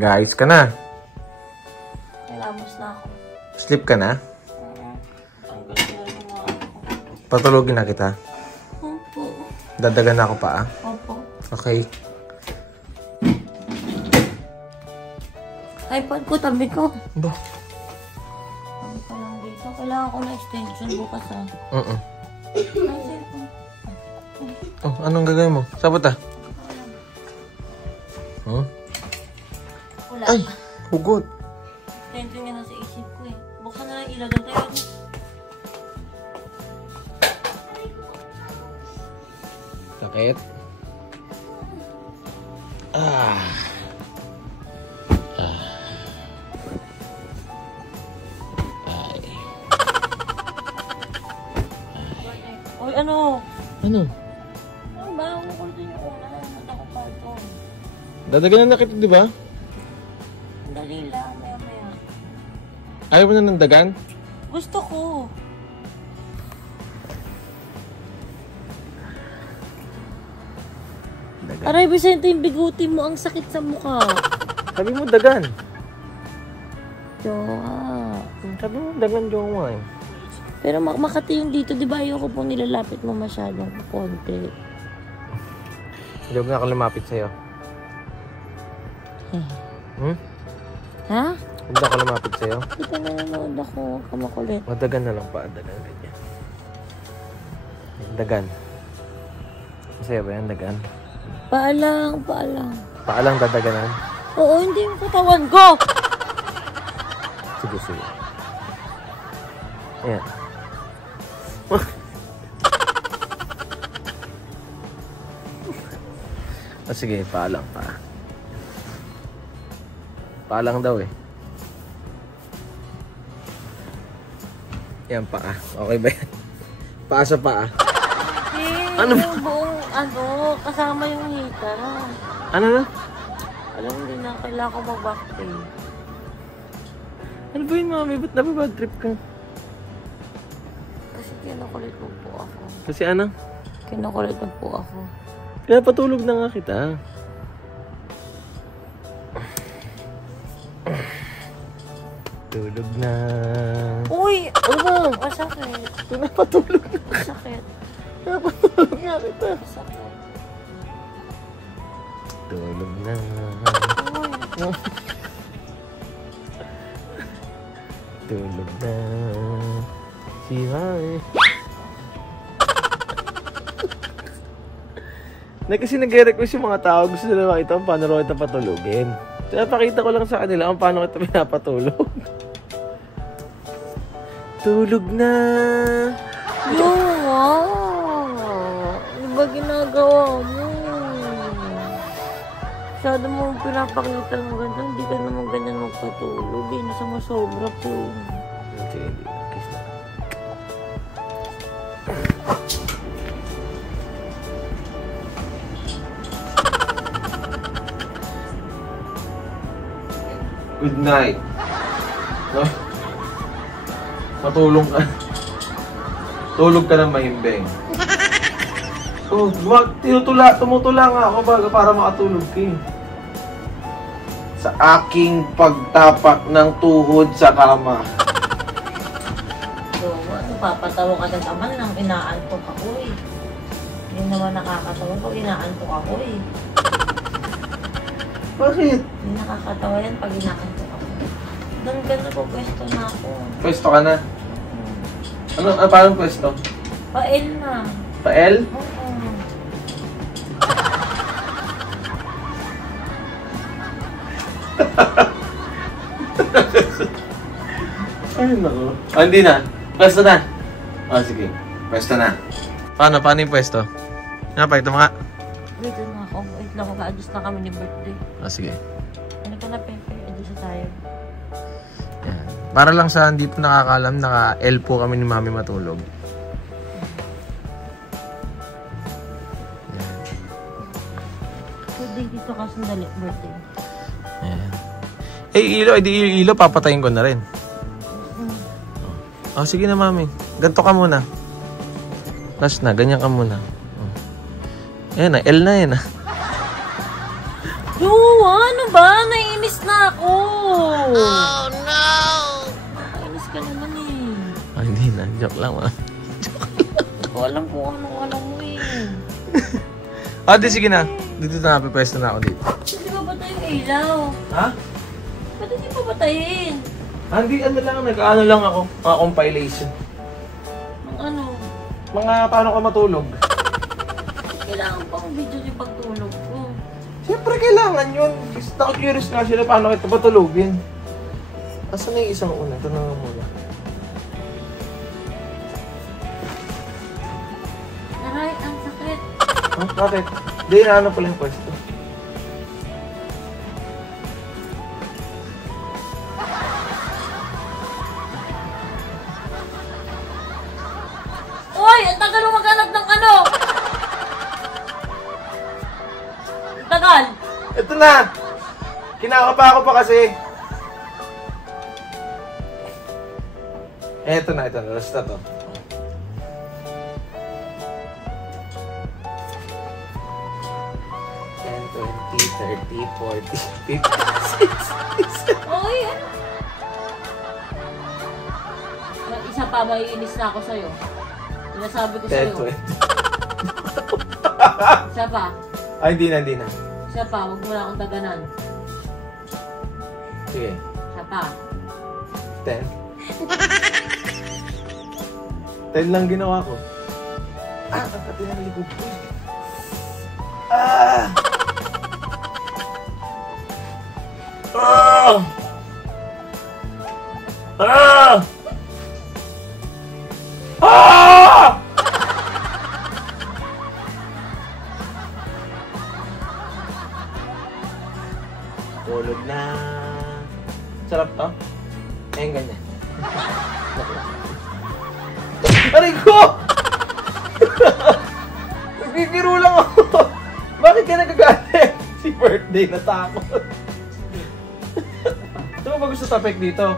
Nag-aayos ka na. Kilamos na ako. Sleep ka na? Patulogin na kita. Opo. Dadagan na ako pa, ah? Opo. Okay. iPad ko, tabi ko. Ba? Tabi ko lang dito. Kailangan ko na extension bukas, ah. Oh, anong gagawin mo? Sabot, ah? Huh? Wala. Ay, hugot. Extension nga nasa isip ko, eh. Buksan na lang ilagan tayo. Sakit. Ah. Uy, ano? Ano? Ano ba? Ano ko din yung una? Nanda ko carton. Dadaganan na kita, di ba? Dali lang, maya-maya. Ayaw mo na ng dagan? Gusto ko. Dagan. Aray, Vicente, yung biguti mo ang sakit sa mukha. Sabi mo dagan. Jowa. Sabi mo dagan, jowa eh. Pero makati yung dito, di ba? Ayoko pong nilalapit mo masyadong konti. Hindi ko na ako lumapit sa'yo. Hmm? Ha? Hindi ako lumapit sa'yo. Hindi ka nanonood ako. Huwag ka makulit. Dagan na lang pa. Dagan, ganyan. Dagan. Masaya ba yan, dagan? Paalang, paalang. Paalang dadaganan? Oo, hindi yung katawan ko. Sige, sige. Ayan. Oh, sige, paalang pa. Paalang daw eh. Yan, paa. Okay ba yan? Paa sa paa. Ano yung buong, kasama yung hita. Ano na? Alam mo, hindi na kailangan ko mag-back pain. Ano ba yun, mami? Ba't nababad trip ka? Kasi kinukulit mo po ako. Kasi ano? Kinukulit mo po ako. Kaya patulog na nga kita. Tulog na. Uy! Ano ba? Masakit. Pinapatulog na. Masakit. Pinapatulog nga kita. Masakit. Tulog na. Uy! Tulog na. Si Mami. Kasi nag-request yung mga tao, gusto nila makita kung paano rin kita patulogin. Kaya pakita ko lang sa kanila kung paano kita pinapatulog. Tulog na. Wow! Ano ba ginagawa mo? Masyado mo pinapakita ng ganyan. Hindi ka naman ganyan magpatulog. Nasa masobra po. Okay, hindi na. Kiss na. Good night. No? Matulong ka. Tulog ka ng mahimbing. Oh, tumutula nga ako para makatulog ka eh. Sa aking pagtapak ng tuhod sa kama. So, ano, papatawa ka na naman nang inaantok ako eh. Hindi naman nakakatawa pag inaantok ako eh. Bakit? Hindi nakakatawa yan pag inaantok ako. Doon ka na po, pwesto na ako. Pwesto ka na? Ano, parang pwesto? Pa-L na. Pa-L? Oo. Ay, naku. Oh, hindi na. Pwesto na. Oh, sige. Pwesto na. Paano yung pwesto? Napakita mo nga. Dito na ako. Wait lang, mag-a-adjust na kami ni birthday. Oh, sige. Ano ka na, Pepe? Adjust na tayo. Yan. Para lang sa hindi po nakakalam, naka-L po kami ni Mami matulog. Yan. Pwede dito ka sandali, birthday. Yan. Ilo, papatayin ko na rin. Oh, sige na, Mami. Ganto ka muna. Last na, ganyan ka muna. Oh. Ayan na, L na yan. Jowa, ano ba? Naiinis Naiinis na ako! Oh no! Naiinis ka naman eh. Ah, hindi na. Joke lang, ma. Hindi ko alam kung anong mo eh. Ah, di sige na. Dito na, pipwesto na ako dito. Hindi ba patay yung ilaw? Ha? Ba't hindi pa patayin? Ah, hindi, ano lang. Nag-ano lang ako. Mga compilation. Ang ano? Mga paano ka matulog. Kailangan pa ang video yung pagtulog ko. Siyempre kailangan yun. Curious nga sila paano kita patulogin. Asan na yung isang una? Ito na nga muna. Aray, ang sakit. Huh? Bakit? Hindi, ano pala yung pwesto. Uy! Ang tagal mo maghanap ng ano! Ang tagal! Ito na! Kinakapa ako pa kasi. Ito na. Last na to. Uy! Ano? Isa pa, maiinis na ako sa'yo. Sinasabi ko sa'yo. 10, 20. Isa pa. Ay, hindi na. Isa pa, huwag mo na akong taganan. Sige. Isa pa. 10. 10 lang ginawa ko. Ah, ang kati ng likod ko. Ah! Ah! Ah! Ah! Tulog na. Sarap to? Ayun, ganyan. Aray ko! Bibiro lang ako. Bakit ka nagagalit? Si birthday na takot. Ito ba gusto tapik dito?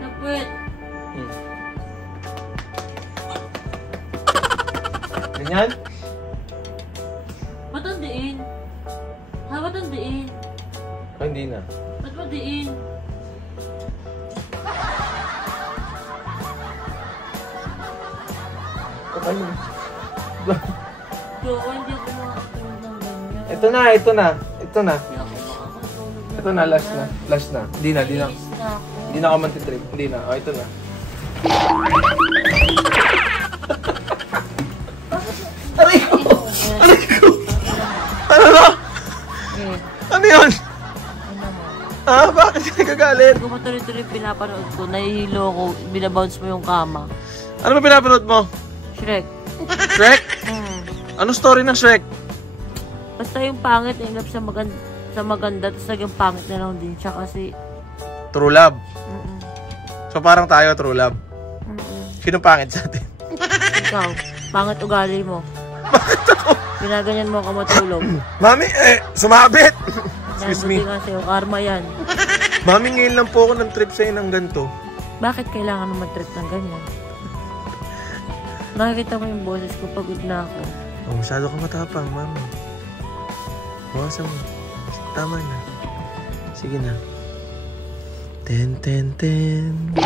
Napit. Ganyan? Ba't ang diin? Ha, ba't ang diin? Oh, hindi na. Ba't ba diin? Okay. Jowa, hindi ako makakatulog ng ganyan. Ito na. Hindi ako makakatulog Ito na, last na. Hindi na. Naiinis na ako. Hindi na ako mantitrip. Hindi na. Oh, ito na. Aray ko! Ano na? Eh, Ano yun? ano mo? Ah, bakit ka nagagalit? Kung matuloy-tuloy pinapanood ko, nahihilo ko, binabounce mo yung kama. Ano ba pinapanood mo? Shrek. Shrek? Hmm. Anong story ng Shrek? Basta yung pangit, yung love sa maganda, tapos naging pangit na lang din siya kasi... True love. Mm-mm. So parang tayo, true love. Mm-mm. Sino pangit sa atin? Ikaw, pangit ugali mo. Ginaganyan mo ka matulog. Mami, sumabit! Excuse me. Buti nga sa'yo, karma yan. Mami, ngayon lang po ako ng trip sa'yo ng ganito. Bakit kailangan mo mag-trip ng ganyan? Nakikita mo yung boses ko, pagod na ako. Oh, masyado ka matapang, mami. Bawasan mo. Tama na. Sige na. 10, 10, 10.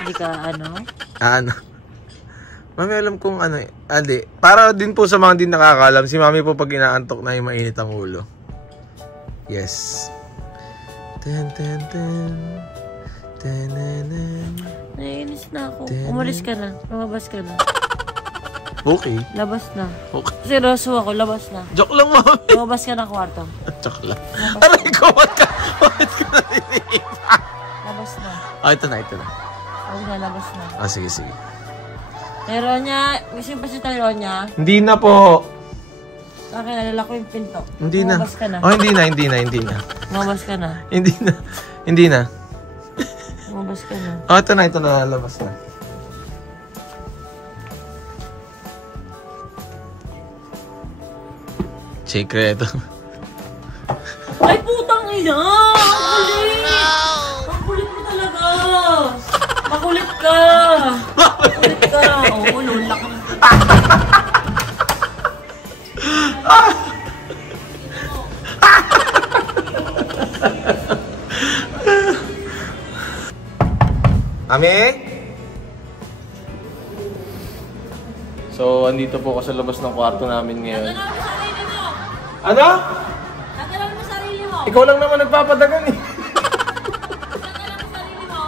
Hindi ka ano? Ano? Mami, alam kong ano eh. Adi, para din po sa mga hindi nakakaalam, si mami po pag inaantok na yung mainit ang ulo. Yes. 10, 10, 10. 10, 10, 10. Naiinis na ako. Umalis ka na. Lumabas ka na. Okay. Labas na. Okay. Seryoso ako, labas na. Joke lang, mami. Lumabas ka ng kwarto. Joke lang. Aray ko, ba't ka naninipa? Labas na. Ah, ito na. Huwag na, labas na. Ah, sige. Ronya, gusto yung pasita ni Ronya? Hindi na po. Okay, nalala ko yung pinto. Hindi na. Lumabas ka na. Oh, hindi na. Lumabas ka na. Hindi na. Lumabas ka na. Oh, ito na. Lalabas na. Secret. Ay, putang ina! Ang kulit! Ang kulit mo talaga! Makulit ka! Makulit ka! Oo, lula ka. Mami? So, andito po ako sa labas ng kwarto namin ngayon. Nagalaw mo sarili mo! Ano? Nagalaw mo sarili mo! Ikaw lang naman nagpapadagan eh. Nagalaw mo sarili mo!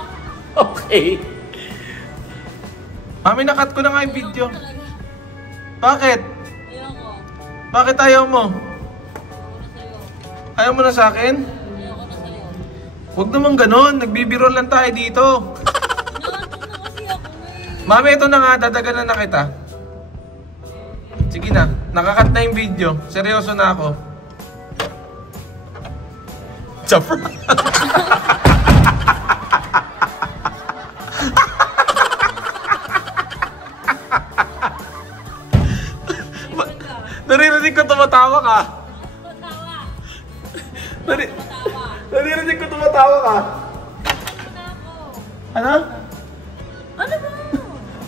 Okay. Mami, nakat ko na nga yung video. Talaga. Bakit? Ayoko. Bakit ayaw mo? Ayoko na sa'yo. Ayaw mo na sa akin? Ayoko na sa'yo. Huwag naman ganon. Nagbibiro lang tayo dito. Nakatog na kasi ako eh. Mami, ito na nga. Dadagan na kita. Sige na. Nakakat na yung video. Seryoso na ako. Chopper. Naririnig ko tumatawa ka. Tawa. Nari Tawa. Naririnig ko tumatawa ka. Ano ako? Ano? Ano ba?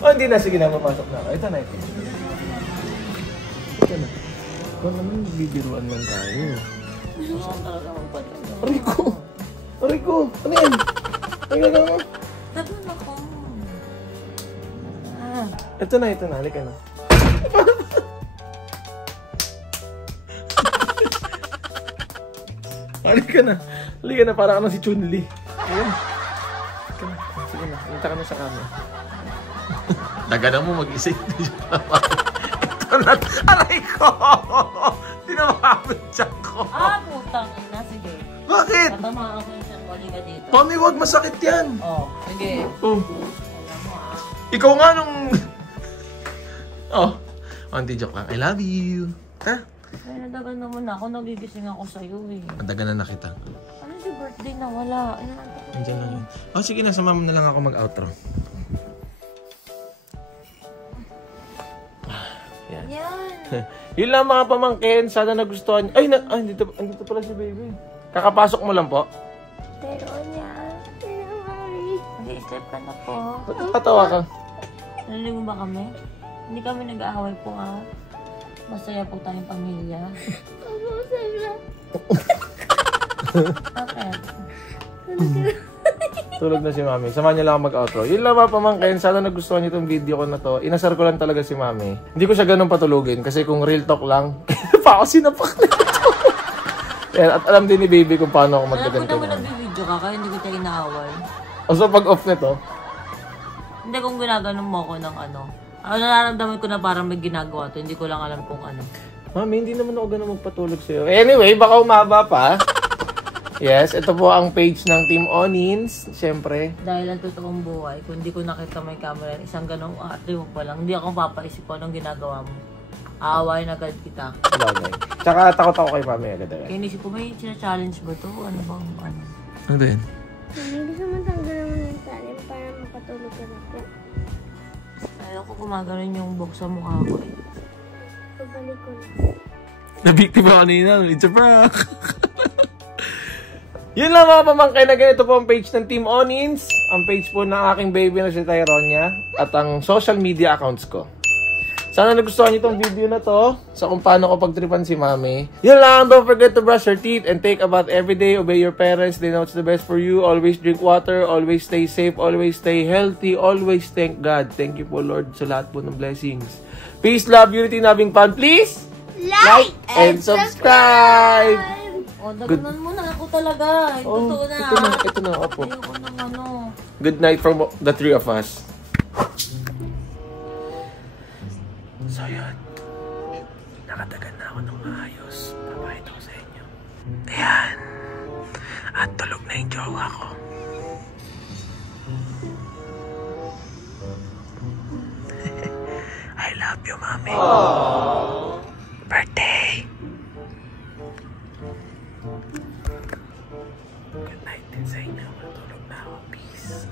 Oh, hindi na. Sige na. Papasok na ako. Ito na ito. Ito na. Ikaw naman, bibiruan lang tayo. Gusto ko talaga magpatawa. Aray ko. Aray ko. Ano yan? Ay, ano? Tagal ako. Ah. Ito na, ito na. Halika na. Halika na. Halika na. Para ka na si Chun-Li. Ayan. Halika na. Sige na. Punta ka na sa kama. Daganan mo mag-isa. Ito na. Aray ko. Tinamamit siya ko. Ah, putang ina. Sige. Bakit? Tatamaan ako yung siyang ka dito. Mami, huwag masakit yan. Oh, sige. Oh. Alam mo ah. Ikaw nga nung... Oh. Hindi, joke lang. I love you. Ha? Ay, nadagan naman ako. Nagigising ako sa'yo eh. Nadagan na kita. Ano si birthday na wala? Ay, nantok ko. Andiyan lang yun. Oh, sige na. Sumama na lang ako mag-outro. Yan. Yan. Yun lang mga pamangkin. Sana nagustuhan niyo. Ay, andito pala si baby. Kakapasok mo lang po. Pero niya. Pero Mari. Nag-i-step ka na po. Ba't natatawa ka? Nalilig mo ba kami? Hindi kami nag-aaway po ah. Masaya po tayong pamilya. Masaya. Bakit? Tulog na si Mami. Samahan niyo lang ako mag-outro. Yun lang mga pamangkin. Sana nagustuhan niyo itong video ko na to. Inasar ko lang talaga si Mami. Hindi ko siya ganun patulugin. Kasi kung real talk lang, pa ako sinapak na ito. Yan, at alam din ni baby kung paano ako Alam ko magdagan kay naman Mami. nag-video ka kaya hindi ko tayo inaaway. O so pag off nito, Hindi kung ginaganon mo ako ng ano. Nararamdaman ko na parang may ginagawa to. Hindi ko lang alam kung ano. Mami, hindi naman ako ganun magpatulog sa'yo. Anyway, baka umaba pa. Yes, ito po ang page ng Team Onins. Siyempre. Dahil ang totoong buhay, kung hindi ko nakita may camera, isang ganong ate mo pa lang, hindi ako papaisip kung anong ginagawa mo. Aawain agad kita. Bagay. Tsaka takot ako kay Mami agad-agad. Kaya inisip ko, may challenge ba to? Ano bang ano? Ano din? Mami, gusto mo tanggalan mo ng salim para makatulog ka na po. Ayaw ko gumagano'n yung buhok sa mukha ko eh. Pabalik ko na. Nabiktima kanina. It's a prank. Yun lang mga pamangkin na ganito po ang page ng Team Onins. Ang page po ng aking baby na si Tyronia. At ang social media accounts ko. Sana nagustuhan niyo itong video na to sa kung paano ko pagtripan si Mami. Yun lang, don't forget to brush your teeth and take a bath every day. Obey your parents, they know what's the best for you. Always drink water, always stay safe, always stay healthy, always thank God. Thank you po Lord sa lahat po ng blessings. Peace, love, unity, and having fun. Please like and subscribe. O, daganan mo na ako talaga. Totoo na. Ito na, opo. Ayoko ng ano. Good night from the three of us. So yun, nakatagan na ako ng maayos. Papahit ako sa inyo. Ayan. At tulog na yung jowa ko. I love you, Mami. Aww. Birthday. Good night din sa inyo. Matulog na ako. Peace.